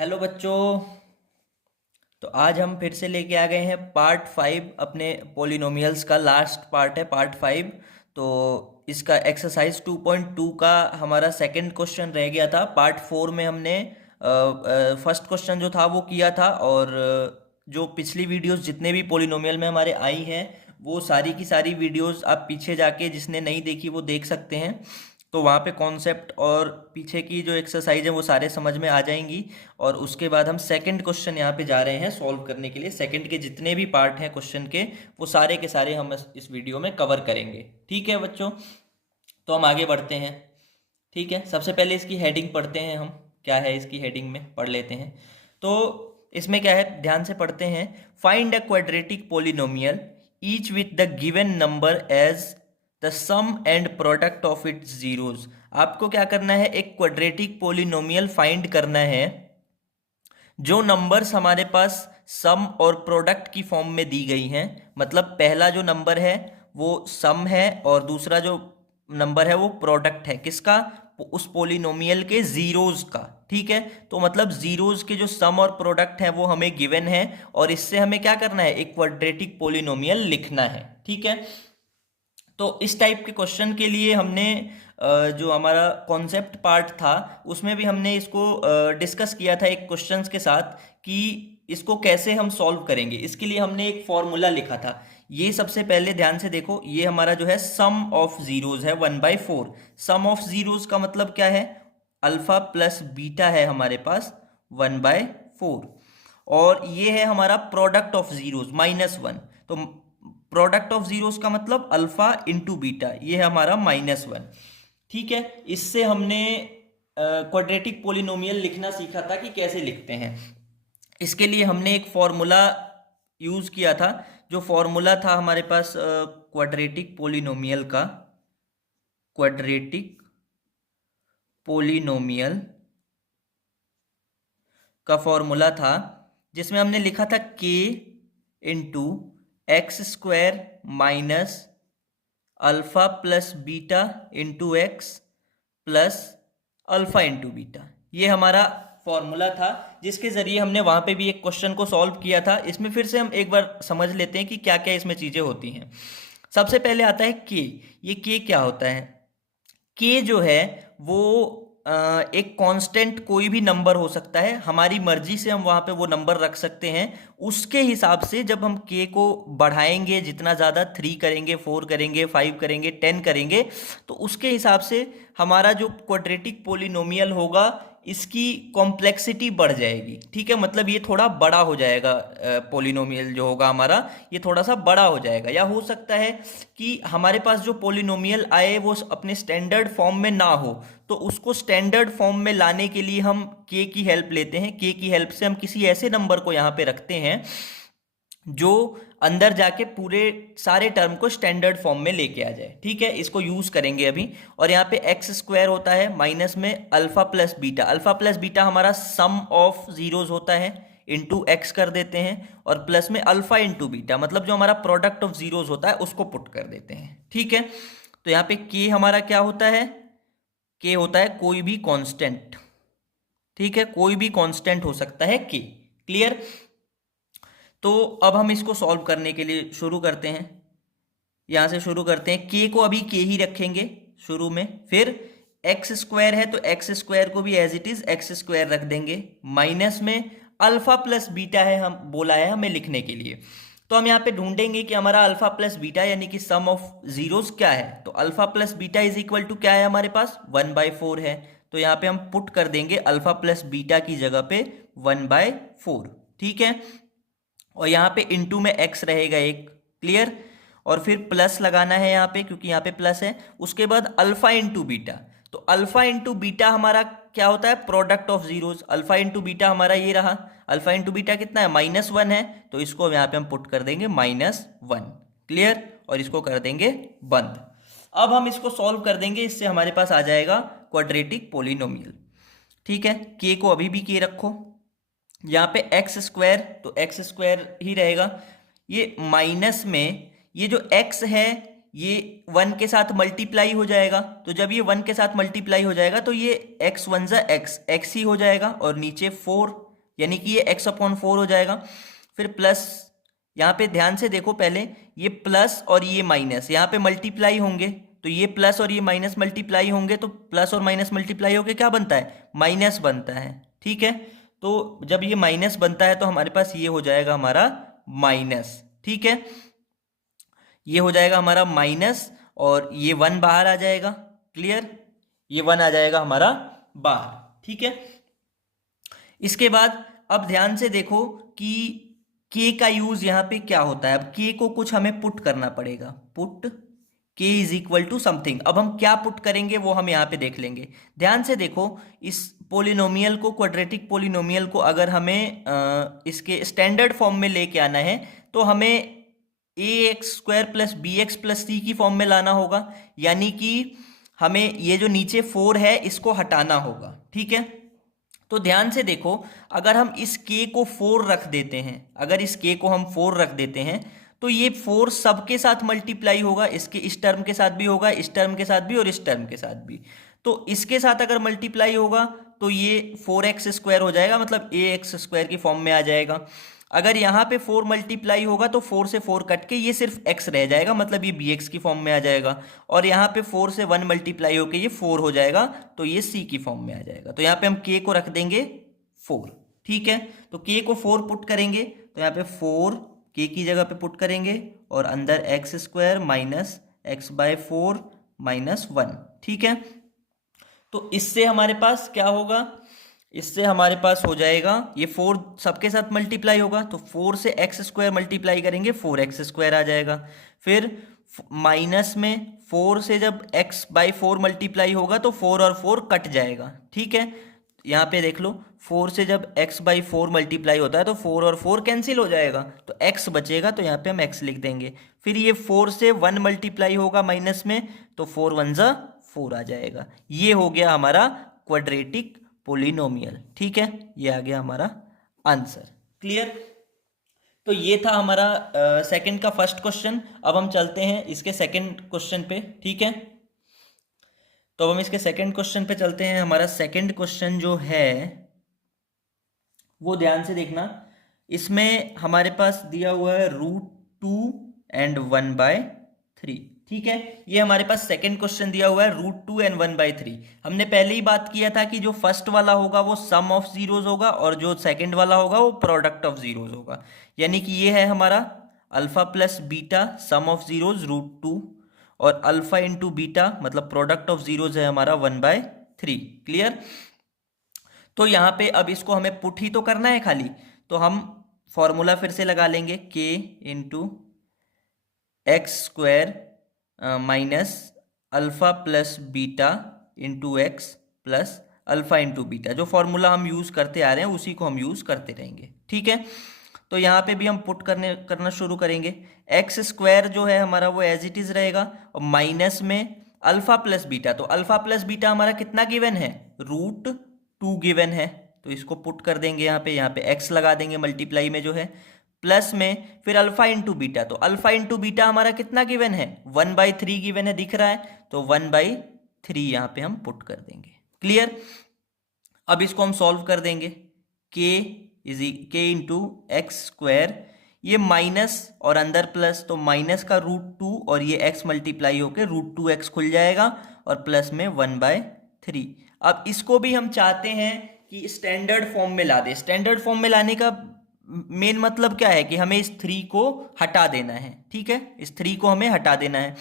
Hello बच्चों। तो आज हम फिर से लेके आ गए हैं पार्ट 5 अपने पोलिनोमियल्स का। लास्ट पार्ट है पार्ट 5। तो इसका एक्सरसाइज 2.2 का हमारा सेकंड क्वेश्चन रह गया था। पार्ट 4 में हमने फर्स्ट क्वेश्चन जो था वो किया था, और जो पिछली वीडियोस जितने भी पोलिनोमियल में हमारे आई हैं वो सारी की सारी वीडियोस आप पीछे जाके जिसने नहीं देखी वो देख सकते हैं। तो वहाँ पे कॉन्सेप्ट और पीछे की जो एक्सरसाइज है वो सारे समझ में आ जाएंगी। और उसके बाद हम सेकंड क्वेश्चन यहाँ पे जा रहे हैं सॉल्व करने के लिए। सेकंड के जितने भी पार्ट हैं क्वेश्चन के वो सारे के सारे हम इस वीडियो में कवर करेंगे। ठीक है बच्चों, तो हम आगे बढ़ते हैं। ठीक है, सबसे पहले इसकी हेडिंग पढ़ते हैं हम। क्या है इसकी हेडिंग में पढ़ लेते हैं। तो इसमें क्या है, ध्यान से पढ़ते हैं। Find a quadratic polynomial each with the given number as the sum and product of its zeros. आपको क्या करना है, एक क्वाड्रेटिक पोलिनोमियल फाइंड करना है जो नंबर्स हमारे पास सम और प्रोडक्ट की फॉर्म में दी गई हैं। मतलब पहला जो नंबर है वो सम है और दूसरा जो नंबर है वो प्रोडक्ट है किसका, उस पोलिनोमियल के जीरोस का। ठीक है, तो मतलब जीरोस के जो सम और प्रोडक्ट है वो हमें गिवन है, और इससे हमें क्या करना है, एक क्वाड्रेटिक पोलिनोमियल लिखना है। ठीक है, तो इस टाइप के क्वेश्चन के लिए हमने जो हमारा कॉन्सेप्ट पार्ट था उसमें भी हमने इसको डिस्कस किया था एक क्वेश्चंस के साथ कि इसको कैसे हम सॉल्व करेंगे। इसके लिए हमने एक फॉर्मूला लिखा था। ये सबसे पहले ध्यान से देखो, ये हमारा जो है सम ऑफ जीरोज है 1/4। सम ऑफ जीरोज का मतलब क्या है, अल्फा प्लस बीटा है हमारे पास 1/4। और ये है हमारा प्रोडक्ट ऑफ जीरोज -1। तो प्रोडक्ट ऑफ जीरोस का मतलब अल्फा इंटू बीटा, ये है हमारा -1। ठीक है, इससे हमने क्वाड्रेटिक पोलिनोमियल लिखना सीखा था कि कैसे लिखते हैं। इसके लिए हमने एक फॉर्मूला यूज किया था। जो फॉर्मूला था हमारे पास क्वाड्रेटिक पोलिनोमियल का, क्वाड्रेटिक पोलिनोमियल का फॉर्मूला था जिसमें हमने लिखा था k into x square minus alpha plus beta into x plus alpha into beta. ये हमारा फॉर्मूला था जिसके जरिए हमने वहां पे भी एक क्वेश्चन को सॉल्व किया था। इसमें फिर से हम एक बार समझ लेते हैं कि क्या क्या इसमें चीजें होती हैं। सबसे पहले आता है के। ये के क्या होता है, के जो है वो एक कांस्टेंट कोई भी नंबर हो सकता है, हमारी मर्जी से हम वहां पे वो नंबर रख सकते हैं। उसके हिसाब से जब हम के को बढ़ाएंगे, जितना ज़्यादा 3 करेंगे, 4 करेंगे, 5 करेंगे, 10 करेंगे, तो उसके हिसाब से हमारा जो क्वाड्रेटिक पोलिनोमियल होगा इसकी कॉम्प्लेक्सिटी बढ़ जाएगी। ठीक है, मतलब ये थोड़ा बड़ा हो जाएगा। पोलिनोमियल जो होगा हमारा ये थोड़ा सा बड़ा हो जाएगा। या हो सकता है कि हमारे पास जो पोलिनोमियल आए वो अपने स्टैंडर्ड फॉर्म में ना हो, तो उसको स्टैंडर्ड फॉर्म में लाने के लिए हम के की हेल्प लेते हैं। के की हेल्प से हम किसी ऐसे नंबर को यहाँ पे रखते हैं जो अंदर जाके पूरे सारे टर्म को स्टैंडर्ड फॉर्म में लेके आ जाए। ठीक है, इसको यूज करेंगे अभी। और यहाँ पे एक्स स्क्वायर होता है माइनस में alpha plus beta. Alpha plus beta हमारा सम ऑफ जीरोज होता है, इंटू एक्स कर देते हैं, और प्लस में अल्फा इंटू बीटा मतलब जो हमारा प्रोडक्ट ऑफ जीरोज होता है उसको पुट कर देते हैं। ठीक है, तो यहाँ पे के हमारा क्या होता है, के होता है कोई भी कांस्टेंट। ठीक है, कोई भी कांस्टेंट हो सकता है के। क्लियर। तो अब हम इसको सॉल्व करने के लिए शुरू करते हैं। यहां से शुरू करते हैं, के को अभी के ही रखेंगे शुरू में, फिर एक्स स्क्वायर है तो एक्स स्क्वायर को भी as it is x square रख देंगे, माइनस में अल्फा प्लस बीटा है, हम बोला है हमें लिखने के लिए। तो हम यहाँ पे ढूंढेंगे कि हमारा अल्फा प्लस बीटा यानी कि सम ऑफ जीरोस क्या है। तो alpha plus beta is equal to क्या है हमारे पास, 1/4 है। तो यहाँ पे हम पुट कर देंगे अल्फा प्लस बीटा की जगह पे 1/4। ठीक है, और यहाँ पे इंटू में एक्स रहेगा एक। क्लियर। और फिर प्लस लगाना है यहाँ पे क्योंकि यहाँ पे प्लस है। उसके बाद अल्फा इंटू बीटा, तो अल्फा इंटू बीटा हमारा क्या होता है, product of zeros. Alpha into beta हमारा ये रहा, अल्फा इंटू बीटा कितना है, -1 है, तो इसको यहाँ पे हम पुट कर देंगे -1। क्लियर, और इसको कर देंगे बंद। अब हम इसको सॉल्व कर देंगे, इससे हमारे पास आ जाएगा क्वाड्रेटिक पोलिनोमियल। ठीक है, के को अभी भी के रखो, यहाँ पे एक्स स्क्वायर तो एक्स स्क्वायर ही रहेगा। ये माइनस में ये जो x है ये 1 के साथ मल्टीप्लाई हो जाएगा, तो जब ये 1 के साथ मल्टीप्लाई हो जाएगा तो ये x1 ज़ा x ही हो जाएगा, और नीचे 4 यानी कि ये x/4 हो जाएगा। फिर प्लस, यहाँ पे ध्यान से देखो पहले, ये प्लस और ये माइनस यहाँ पे मल्टीप्लाई होंगे, तो ये प्लस और ये माइनस मल्टीप्लाई होंगे, तो प्लस और माइनस मल्टीप्लाई होके क्या बनता है, माइनस बनता है। ठीक है, तो जब ये माइनस बनता है तो हमारे पास ये हो जाएगा हमारा माइनस। ठीक है, ये हो जाएगा हमारा माइनस और ये 1 बाहर आ जाएगा। क्लियर, ये 1 आ जाएगा हमारा बाहर। ठीक है, इसके बाद अब ध्यान से देखो कि k का यूज यहाँ पे क्या होता है। अब k को कुछ हमें पुट करना पड़ेगा, put k is equal to something. अब हम क्या पुट करेंगे वो हम यहाँ पे देख लेंगे। ध्यान से देखो, इस पोलिनोमियल को, क्वाड्रेटिक पोलिनोमियल को अगर हमें इसके स्टैंडर्ड फॉर्म में लेके आना है तो हमें ax² plus bx plus c की फॉर्म में लाना होगा, यानी कि हमें ये जो नीचे 4 है इसको हटाना होगा। ठीक है, तो ध्यान से देखो, अगर हम इस k को 4 रख देते हैं, अगर इस k को हम 4 रख देते हैं तो ये 4 सबके साथ मल्टीप्लाई होगा, इसके इस टर्म के साथ भी होगा, इस टर्म के साथ भी और इस टर्म के साथ भी। तो इसके साथ अगर मल्टीप्लाई होगा तो ये 4x² हो जाएगा, मतलब ax² की फॉर्म में आ जाएगा। अगर यहाँ पे 4 मल्टीप्लाई होगा तो 4 से 4 कट के ये सिर्फ x रह जाएगा, मतलब ये bx की फॉर्म में आ जाएगा। और यहाँ पे 4 से 1 मल्टीप्लाई होके ये 4 हो जाएगा, तो ये c की फॉर्म में आ जाएगा। तो यहाँ पे हम k को रख देंगे 4। ठीक है, तो k को 4 पुट करेंगे तो यहाँ पे 4 k की जगह पे पुट करेंगे और अंदर x² माइनस x/4 माइनस 1। ठीक है, तो इससे हमारे पास क्या होगा, इससे हमारे पास हो जाएगा, ये 4 सबके साथ मल्टीप्लाई होगा तो 4 से x² मल्टीप्लाई करेंगे 4x² आ जाएगा। फिर माइनस में 4 से जब x/4 मल्टीप्लाई होगा तो 4 और 4 कट जाएगा। ठीक है, यहाँ पे देख लो, 4 से जब x/4 मल्टीप्लाई होता है तो 4 और 4 कैंसिल हो जाएगा, तो x बचेगा, तो यहाँ पे हम x लिख देंगे। फिर ये 4 से 1 मल्टीप्लाई होगा माइनस में, तो 4 1 जा 4 आ जाएगा। ये हो गया हमारा क्वाड्रेटिक पोलिनोमियल। ठीक है, ये आ गया हमारा आंसर। क्लियर, तो ये था हमारा सेकंड का फर्स्ट क्वेश्चन। अब हम चलते हैं इसके सेकंड क्वेश्चन पे। ठीक है, तो अब हम इसके सेकंड क्वेश्चन पे चलते हैं। हमारा सेकंड क्वेश्चन जो है वो ध्यान से देखना, इसमें हमारे पास दिया हुआ है √2 एंड 1/3। ठीक है, ये हमारे पास सेकंड क्वेश्चन दिया हुआ है √2 एंड 1/3। हमने पहले ही बात किया था कि जो फर्स्ट वाला होगा वो सम ऑफ जीरोज होगा और जो सेकंड वाला होगा वो प्रोडक्ट ऑफ जीरोज होगा। यानी कि ये है हमारा alpha plus beta some of zeros √2 और अल्फा इंटू बीटा मतलब प्रोडक्ट ऑफ जीरोज है हमारा 1/3। क्लियर, तो यहाँ पे अब इसको हमें पुट ही तो करना है खाली, तो हम फॉर्मूला फिर से लगा लेंगे k into x² minus alpha plus beta into x plus alpha into beta. जो फॉर्मूला हम यूज़ करते आ रहे हैं उसी को हम यूज़ करते रहेंगे। ठीक है, तो यहाँ पे भी हम पुट करना शुरू करेंगे। x² जो है हमारा वो एज इट इज़ रहेगा और माइनस में अल्फा प्लस बीटा, तो अल्फा प्लस बीटा हमारा कितना गिवन है, √2 गिवन है, तो इसको पुट कर देंगे यहाँ पे x लगा देंगे मल्टीप्लाई में जो है, प्लस में फिर अल्फा इंटू बीटा, तो अल्फा इंटू बीटा हमारा कितना गिवन है, 1/3 गिवन है, दिख रहा है, तो 1/3 यहाँ पे हम पुट कर देंगे। क्लियर, अब इसको हम सॉल्व कर देंगे, k इंटू x², ये माइनस और अंदर प्लस, तो माइनस का √2 और ये x मल्टीप्लाई होकर √2x खुल जाएगा और प्लस में 1/3। अब इसको भी हम चाहते हैं कि स्टैंडर्ड फॉर्म में ला दे। स्टैंडर्ड फॉर्म में लाने का मेन मतलब क्या है कि हमें इस 3 को हटा देना है। ठीक है, इस 3 को हमें हटा देना है।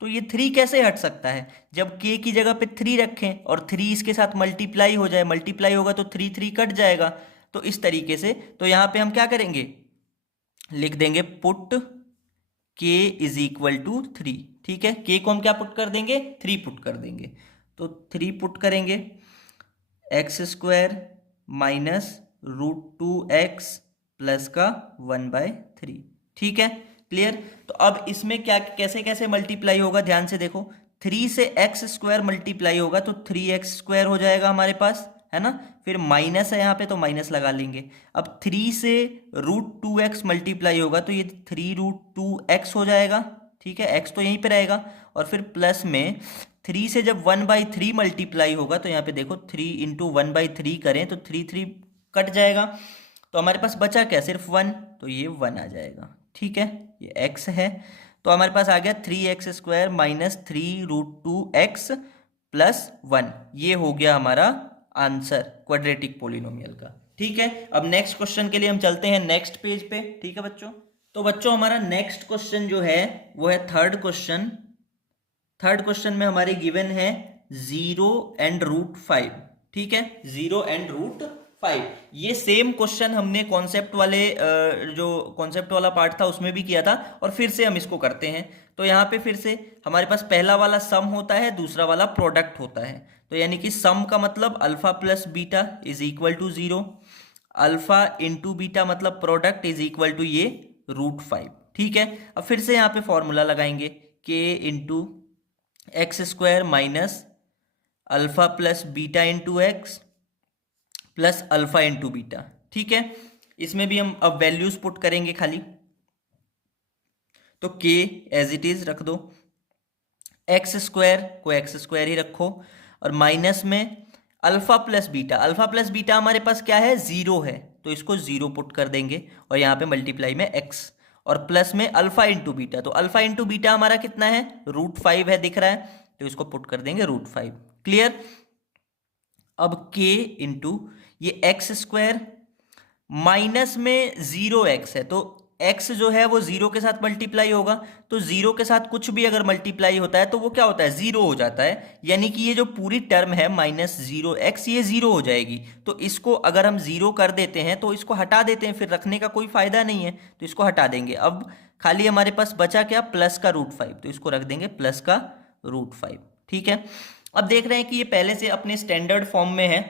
तो ये 3 कैसे हट सकता है, जब k की जगह पे 3 रखें और 3 इसके साथ मल्टीप्लाई हो जाए, मल्टीप्लाई होगा तो 3 3 कट जाएगा, तो इस तरीके से। तो यहाँ पे हम क्या करेंगे, लिख देंगे put k is equal to 3। ठीक है, k को हम क्या पुट कर देंगे, 3 पुट कर देंगे, तो 3 पुट करेंगे, x² माइनस √2x प्लस का 1/3। ठीक है, क्लियर। तो अब इसमें क्या कैसे कैसे मल्टीप्लाई होगा, ध्यान से देखो, 3 से x² मल्टीप्लाई होगा तो 3x² हो जाएगा हमारे पास, है ना। फिर माइनस है यहाँ पे तो माइनस लगा लेंगे। अब 3 से √2x मल्टीप्लाई होगा तो ये 3√2x हो जाएगा। ठीक है, x तो यहीं पे रहेगा। और फिर प्लस में 3 से जब 1/3 मल्टीप्लाई होगा तो यहाँ पे देखो 3 इंटू 1/3 करें तो 3 3 कट जाएगा। तो हमारे पास बचा क्या, सिर्फ 1, तो ये 1 आ जाएगा। ठीक है, ये x है, तो हमारे पास आ गया 3x² माइनस 3√2x प्लस 1। ये हो गया हमारा आंसर क्वाड्रेटिक पोलिनोमियल का। ठीक है, अब नेक्स्ट क्वेश्चन के लिए हम चलते हैं नेक्स्ट पेज पे। ठीक है बच्चों, तो बच्चों हमारा नेक्स्ट क्वेश्चन जो है वो है थर्ड क्वेश्चन। थर्ड क्वेश्चन में हमारे गिवन है 0 एंड √5। ठीक है, 0 एंड √5। ये सेम क्वेश्चन हमने कॉन्सेप्ट वाले जो कॉन्सेप्ट वाला पार्ट था उसमें भी किया था, और फिर से हम इसको करते हैं। तो यहाँ पे फिर से हमारे पास पहला वाला सम होता है, दूसरा वाला प्रोडक्ट होता है। तो यानी कि सम का मतलब alpha plus beta is equal to 0, alpha into beta मतलब प्रोडक्ट इज इक्वल टू ये √5। ठीक है, अब फिर से यहाँ पे फॉर्मूला लगाएंगे k into x² minus alpha plus beta into x plus alpha into beta. ठीक है, इसमें भी हम अब वैल्यूज पुट करेंगे खाली। तो k एज इट इज रख दो, x² को x² ही रखो, और माइनस में alpha plus beta. Alpha plus beta हमारे पास क्या है, 0 है, तो इसको 0 पुट कर देंगे, और यहाँ पे मल्टीप्लाई में x, और प्लस में अल्फा इंटू बीटा। तो अल्फा इंटू बीटा हमारा कितना है, √5 है, दिख रहा है, तो इसको पुट कर देंगे √5। क्लियर। अब k इंटू ये x² माइनस में 0x है, तो x जो है वो 0 के साथ मल्टीप्लाई होगा, तो 0 के साथ कुछ भी अगर मल्टीप्लाई होता है तो वो क्या होता है, 0 हो जाता है। यानी कि ये जो पूरी टर्म है -0x ये 0 हो जाएगी। तो इसको अगर हम 0 कर देते हैं तो इसको हटा देते हैं, फिर रखने का कोई फायदा नहीं है, तो इसको हटा देंगे। अब खाली हमारे पास बचा क्या, प्लस का √5, तो इसको रख देंगे प्लस का √5। ठीक है, अब देख रहे हैं कि ये पहले से अपने स्टैंडर्ड फॉर्म में है,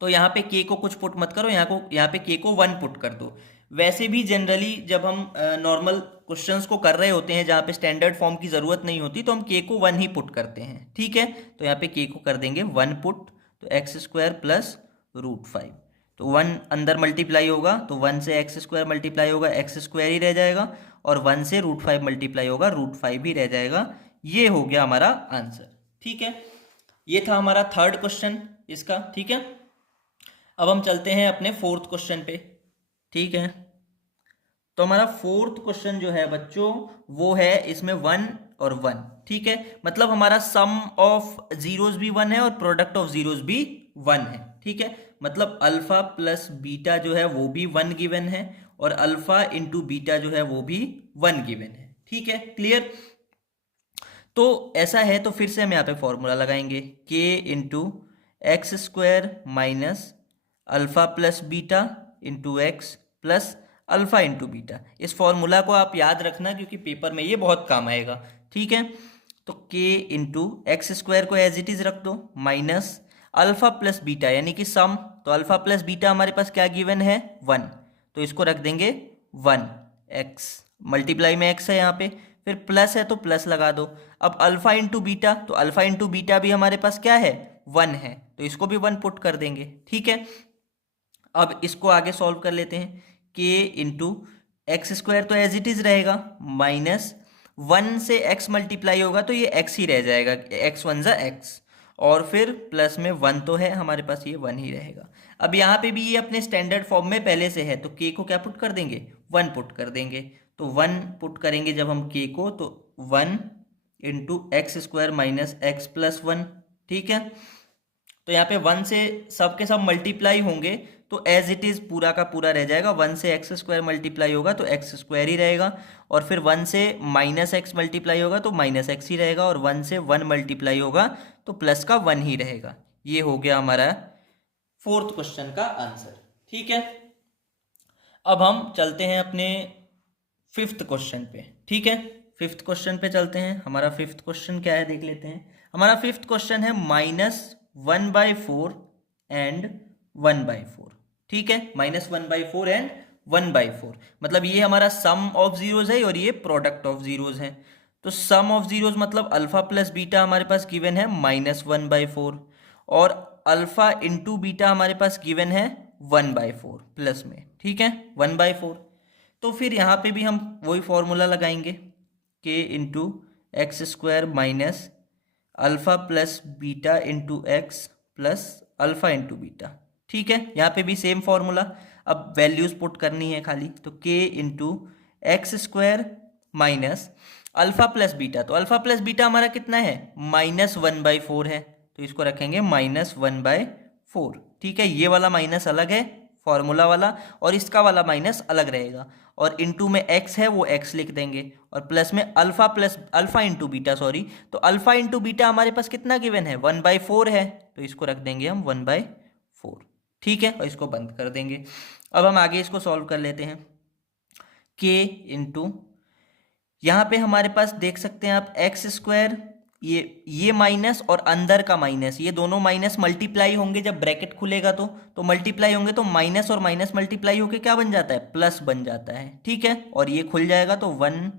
तो यहाँ पे k को कुछ पुट मत करो, यहाँ पे k को 1 पुट कर दो। वैसे भी जनरली जब हम नॉर्मल क्वेश्चंस को कर रहे होते हैं जहाँ पे स्टैंडर्ड फॉर्म की ज़रूरत नहीं होती, तो हम k को 1 ही पुट करते हैं। ठीक है, तो यहाँ पे k को कर देंगे 1 पुट, तो x² प्लस √5, तो 1 अंदर मल्टीप्लाई होगा, तो 1 से x² मल्टीप्लाई होगा, x² ही रह जाएगा, और 1 से √5 मल्टीप्लाई होगा, √5 ही रह जाएगा। ये हो गया हमारा आंसर। ठीक है, ये था हमारा थर्ड क्वेश्चन इसका। ठीक है, अब हम चलते हैं अपने फोर्थ क्वेश्चन पे। ठीक है, तो हमारा फोर्थ क्वेश्चन जो है बच्चों वो है इसमें 1 और 1। ठीक है, मतलब हमारा सम ऑफ जीरोस भी 1 है और प्रोडक्ट ऑफ जीरोस भी 1 है। ठीक है, मतलब अल्फा प्लस बीटा जो है वो भी 1 गिवन है, और अल्फा इंटू बीटा जो है वो भी 1 गिवन है। ठीक है, क्लियर। तो ऐसा है तो फिर से हम यहाँ पे फॉर्मूला लगाएंगे, k into x² minus alpha plus beta into x plus alpha into beta. इस फॉर्मूला को आप याद रखना क्योंकि पेपर में ये बहुत काम आएगा। ठीक है, तो k इंटू x² को एज इट इज रख दो, माइनस अल्फा प्लस बीटा यानी कि सम, तो अल्फा प्लस बीटा हमारे पास क्या गिवन है, 1, तो इसको रख देंगे 1x, मल्टीप्लाई में x है यहाँ पे, फिर प्लस है तो प्लस लगा दो। अब अल्फा इंटू बीटा, तो अल्फा इंटू बीटा भी हमारे पास क्या है, 1 है, तो इसको भी 1 पुट कर देंगे। ठीक है, अब इसको आगे सॉल्व कर लेते हैं, k इंटू x² तो एज इट इज रहेगा, माइनस 1 से x मल्टीप्लाई होगा तो ये x ही रह जाएगा, x 1 ज़ा x, और फिर प्लस में 1 तो है हमारे पास, ये 1 ही रहेगा। अब यहाँ पे भी ये अपने स्टैंडर्ड फॉर्म में पहले से है, तो k को क्या पुट कर देंगे, 1 पुट कर देंगे। तो 1 पुट करेंगे जब हम k को, तो 1 into x² minus x plus 1। ठीक है, तो यहाँ पे 1 से सब के सब मल्टीप्लाई होंगे तो एज इट इज पूरा का पूरा रह जाएगा। 1 से x² मल्टीप्लाई होगा तो x² ही रहेगा, और फिर 1 से माइनस x मल्टीप्लाई होगा तो माइनस x ही रहेगा, और 1 से 1 मल्टीप्लाई होगा तो प्लस का 1 ही रहेगा। ये हो गया हमारा फोर्थ क्वेश्चन का आंसर। ठीक है, अब हम चलते हैं अपने फिफ्थ क्वेश्चन पे। ठीक है, फिफ्थ क्वेश्चन पे चलते हैं। हमारा फिफ्थ क्वेश्चन क्या है देख लेते हैं। हमारा फिफ्थ क्वेश्चन है -1/4 एंड 1/4। ठीक है, -1/4 एंड 1/4, मतलब ये हमारा सम ऑफ जीरोज है और ये प्रोडक्ट ऑफ जीरोज है। तो सम ऑफ जीरोज मतलब अल्फा प्लस बीटा हमारे पास गिवन है -1/4, और अल्फा इंटू बीटा हमारे पास गिवन है 1/4 प्लस में। ठीक है, 1/4, तो फिर यहाँ पे भी हम वही फॉर्मूला लगाएंगे, k into x² minus alpha plus beta into x plus alpha into beta. ठीक है, यहाँ पे भी सेम फॉर्मूला। अब वैल्यूज पुट करनी है खाली, तो k into x square minus alpha plus beta, तो अल्फा प्लस बीटा हमारा कितना है -1/4 है, तो इसको रखेंगे -1/4। ठीक है, ये वाला माइनस अलग है फॉर्मूला वाला, और इसका वाला माइनस अलग रहेगा, और इंटू में x है वो x लिख देंगे, और प्लस में अल्फा इंटू बीटा, सॉरी, तो अल्फा इंटू बीटा हमारे पास कितना गिवन है 1/4 है, तो इसको रख देंगे हम 1/4। ठीक है, और इसको बंद कर देंगे। अब हम आगे इसको सॉल्व कर लेते हैं। k इंटू, यहाँ पे हमारे पास देख सकते हैं आप एक्स स्क्वायर, ये माइनस और अंदर का माइनस, ये दोनों माइनस मल्टीप्लाई होंगे जब ब्रैकेट खुलेगा, तो मल्टीप्लाई होंगे, तो माइनस और माइनस मल्टीप्लाई होके क्या बन जाता है, प्लस बन जाता है। ठीक है, और ये खुल जाएगा तो 1,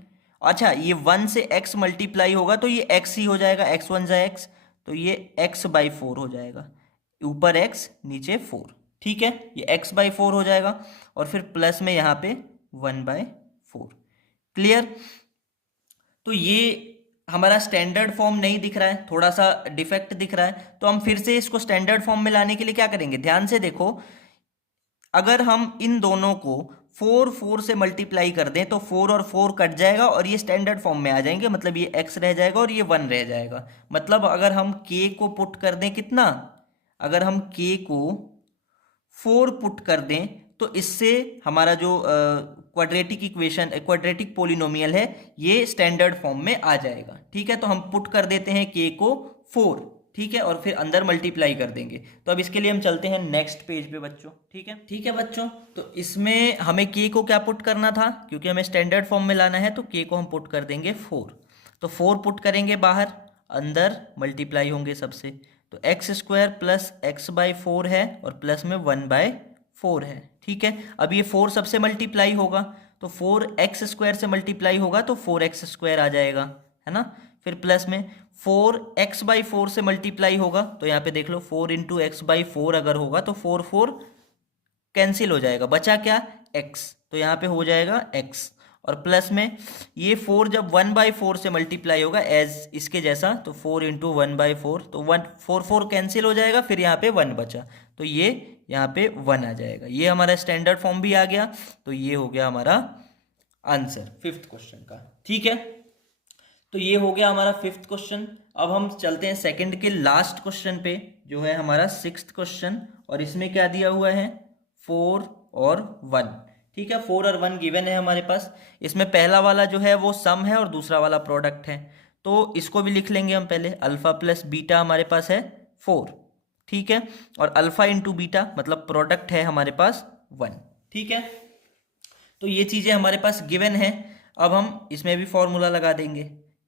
अच्छा ये 1 से x मल्टीप्लाई होगा तो ये x ही हो जाएगा, x1 जा x, तो ये x/4 हो जाएगा, ऊपर x नीचे 4। ठीक है, ये x/4 हो जाएगा, और फिर प्लस में यहाँ पे 1/4। क्लियर। तो ये हमारा स्टैंडर्ड फॉर्म नहीं दिख रहा है, थोड़ा सा डिफेक्ट दिख रहा है, तो हम फिर से इसको स्टैंडर्ड फॉर्म में लाने के लिए क्या करेंगे, ध्यान से देखो, अगर हम इन दोनों को 4 से मल्टीप्लाई कर दें तो 4 और 4 कट जाएगा और ये स्टैंडर्ड फॉर्म में आ जाएंगे, मतलब ये x रह जाएगा और ये 1 रह जाएगा। मतलब अगर हम k को पुट कर दें कितना, अगर हम k को 4 पुट कर दें तो इससे हमारा जो क्वाड्रेटिक इक्वेशन, क्वाड्रेटिक पोलिनोमियल है, ये स्टैंडर्ड फॉर्म में आ जाएगा। ठीक है, तो हम पुट कर देते हैं k को 4, ठीक है, और फिर अंदर मल्टीप्लाई कर देंगे। तो अब इसके लिए हम चलते हैं नेक्स्ट पेज पे बच्चों। ठीक है बच्चों, तो इसमें हमें k को क्या पुट करना था, क्योंकि हमें स्टैंडर्ड फॉर्म में लाना है, तो k को हम पुट कर देंगे 4। तो 4 पुट करेंगे बाहर, अंदर मल्टीप्लाई होंगे सबसे, तो एक्स स्क्वायर प्लस x/4 है और प्लस में 1/4 है। ठीक है, अब ये 4 सबसे मल्टीप्लाई होगा, तो 4x स्क्वायर से मल्टीप्लाई होगा तो 4x स्क्वायर आ जाएगा, है ना। फिर प्लस में 4x/4 से मल्टीप्लाई होगा, तो यहाँ पे देख लो 4 इंटू x/4 अगर होगा तो 4 कैंसिल हो जाएगा, बचा क्या x, तो यहाँ पे हो जाएगा x। और प्लस में ये 4 जब 1/4 से मल्टीप्लाई होगा एज इसके जैसा, तो 4 इंटू 1/4, तो 4 कैंसिल हो जाएगा, फिर यहाँ पे 1 बचा, तो ये यहाँ पे 1 आ जाएगा। ये हमारा स्टैंडर्ड फॉर्म भी आ गया, तो ये हो गया हमारा आंसर 5th क्वेश्चन का। ठीक है, तो ये हो गया हमारा 5th क्वेश्चन। अब हम चलते हैं सेकंड के लास्ट क्वेश्चन पे, जो है हमारा 6th क्वेश्चन, और इसमें क्या दिया हुआ है 4 और 1। ठीक है, 4 और 1 गिवन है हमारे पास। इसमें पहला वाला जो है वो सम है और दूसरा वाला प्रोडक्ट है, तो इसको भी लिख लेंगे हम पहले। अल्फा प्लस बीटा हमारे पास है 4, ठीक है, और अल्फा इंटू बीटा मतलब प्रोडक्ट है हमारे पास 1। ठीक है, तो ये चीजें हमारे पास गिवन है। अब हम इसमें भी फॉर्मूला लगा देंगे,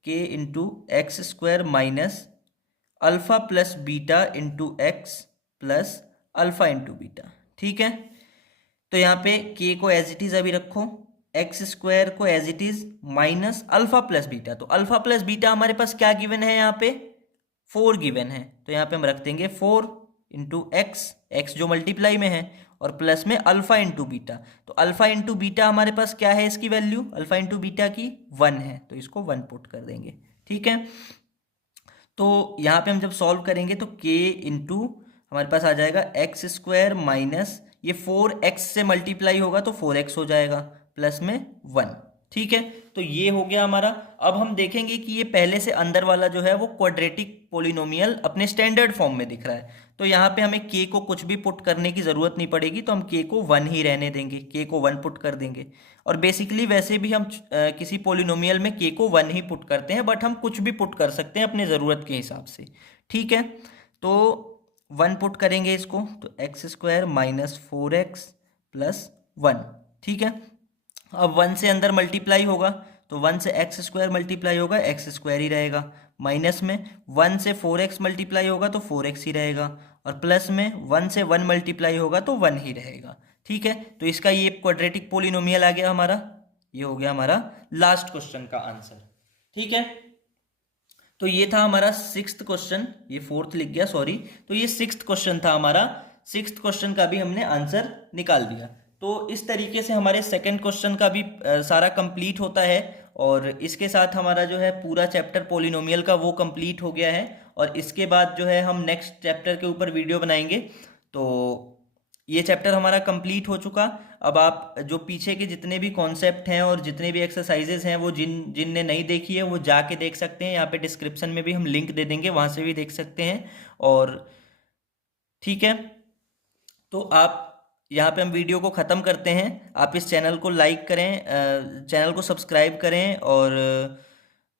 k into x square minus alpha plus beta into x plus alpha into beta. ठीक है, तो यहाँ पे k को एज इट इज अभी रखो, एक्स स्क्वायर को as it is minus alpha plus beta, तो अल्फा प्लस बीटा हमारे पास क्या गिवन है, यहाँ पे 4 गिवन है, तो यहाँ पे हम रख देंगे 4 इंटू एक्स जो मल्टीप्लाई में है, और प्लस में अल्फा इंटू बीटा, तो अल्फा इंटू बीटा हमारे पास क्या है, इसकी वैल्यू अल्फा इंटू बीटा की 1 है, तो इसको 1 पुट कर देंगे। ठीक है, तो यहाँ पे हम जब सॉल्व करेंगे तो k इंटू हमारे पास आ जाएगा एक्स स्क्वायर माइनस ये 4x से मल्टीप्लाई होगा तो 4x हो जाएगा, प्लस में 1। ठीक है, तो ये हो गया हमारा। अब हम देखेंगे कि ये पहले से अंदर वाला जो है वो क्वाड्रेटिक पोलिनोमियल अपने स्टैंडर्ड फॉर्म में दिख रहा है, तो यहाँ पे हमें k को कुछ भी पुट करने की ज़रूरत नहीं पड़ेगी, तो हम k को 1 ही रहने देंगे, k को 1 पुट कर देंगे। और बेसिकली वैसे भी हम किसी पोलिनोमियल में k को 1 ही पुट करते हैं, बट हम कुछ भी पुट कर सकते हैं अपने ज़रूरत के हिसाब से। ठीक है, तो 1 पुट करेंगे इसको, तो x square minus 4x plus 1। ठीक है, अब 1 से अंदर मल्टीप्लाई होगा, तो 1 से एक्स स्क्वायर मल्टीप्लाई होगा, एक्स स्क्वायर ही रहेगा, माइनस में 1 से 4x मल्टीप्लाई होगा तो 4x ही रहेगा, और प्लस में 1 से 1 मल्टीप्लाई होगा तो 1 ही रहेगा। ठीक है, तो इसका ये क्वाड्रेटिक पोलिनोमियल आ गया हमारा, ये हो गया हमारा लास्ट क्वेश्चन का आंसर। ठीक है, तो ये था हमारा 6th क्वेश्चन, ये 4th लिख गया सॉरी, तो ये 6th क्वेश्चन था हमारा। 6th क्वेश्चन का भी हमने आंसर निकाल दिया। तो इस तरीके से हमारे सेकंड क्वेश्चन का भी सारा कंप्लीट होता है, और इसके साथ हमारा जो है पूरा चैप्टर पोलिनोमियल का वो कंप्लीट हो गया है। और इसके बाद जो है हम नेक्स्ट चैप्टर के ऊपर वीडियो बनाएंगे, तो ये चैप्टर हमारा कंप्लीट हो चुका। अब आप जो पीछे के जितने भी कॉन्सेप्ट हैं और जितने भी एक्सरसाइजेस हैं वो जिनने नहीं देखी है वो जाके देख सकते हैं। यहाँ पे डिस्क्रिप्शन में भी हम लिंक दे देंगे, वहाँ से भी देख सकते हैं। और ठीक है, तो आप यहाँ पे हम वीडियो को ख़त्म करते हैं। आप इस चैनल को लाइक करें, चैनल को सब्सक्राइब करें और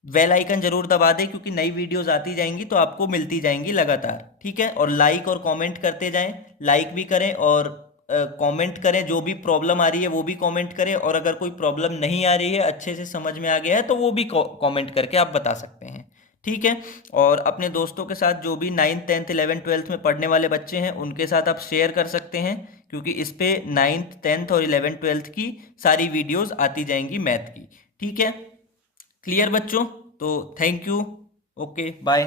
बेल आइकन ज़रूर दबा दें, क्योंकि नई वीडियोस आती जाएंगी तो आपको मिलती जाएंगी लगातार। ठीक है, और लाइक और कमेंट करते जाएं, लाइक भी करें और कमेंट करें। जो भी प्रॉब्लम आ रही है वो भी कमेंट करें, और अगर कोई प्रॉब्लम नहीं आ रही है, अच्छे से समझ में आ गया है, तो वो भी कमेंट करके आप बता सकते हैं। ठीक है, और अपने दोस्तों के साथ जो भी 9th 10th 11th 12th में पढ़ने वाले बच्चे हैं उनके साथ आप शेयर कर सकते हैं, क्योंकि इस पे 9th 10th और 11th 12th की सारी वीडियोस आती जाएंगी मैथ की। ठीक है, क्लियर बच्चों? तो थैंक यू, ओके बाय।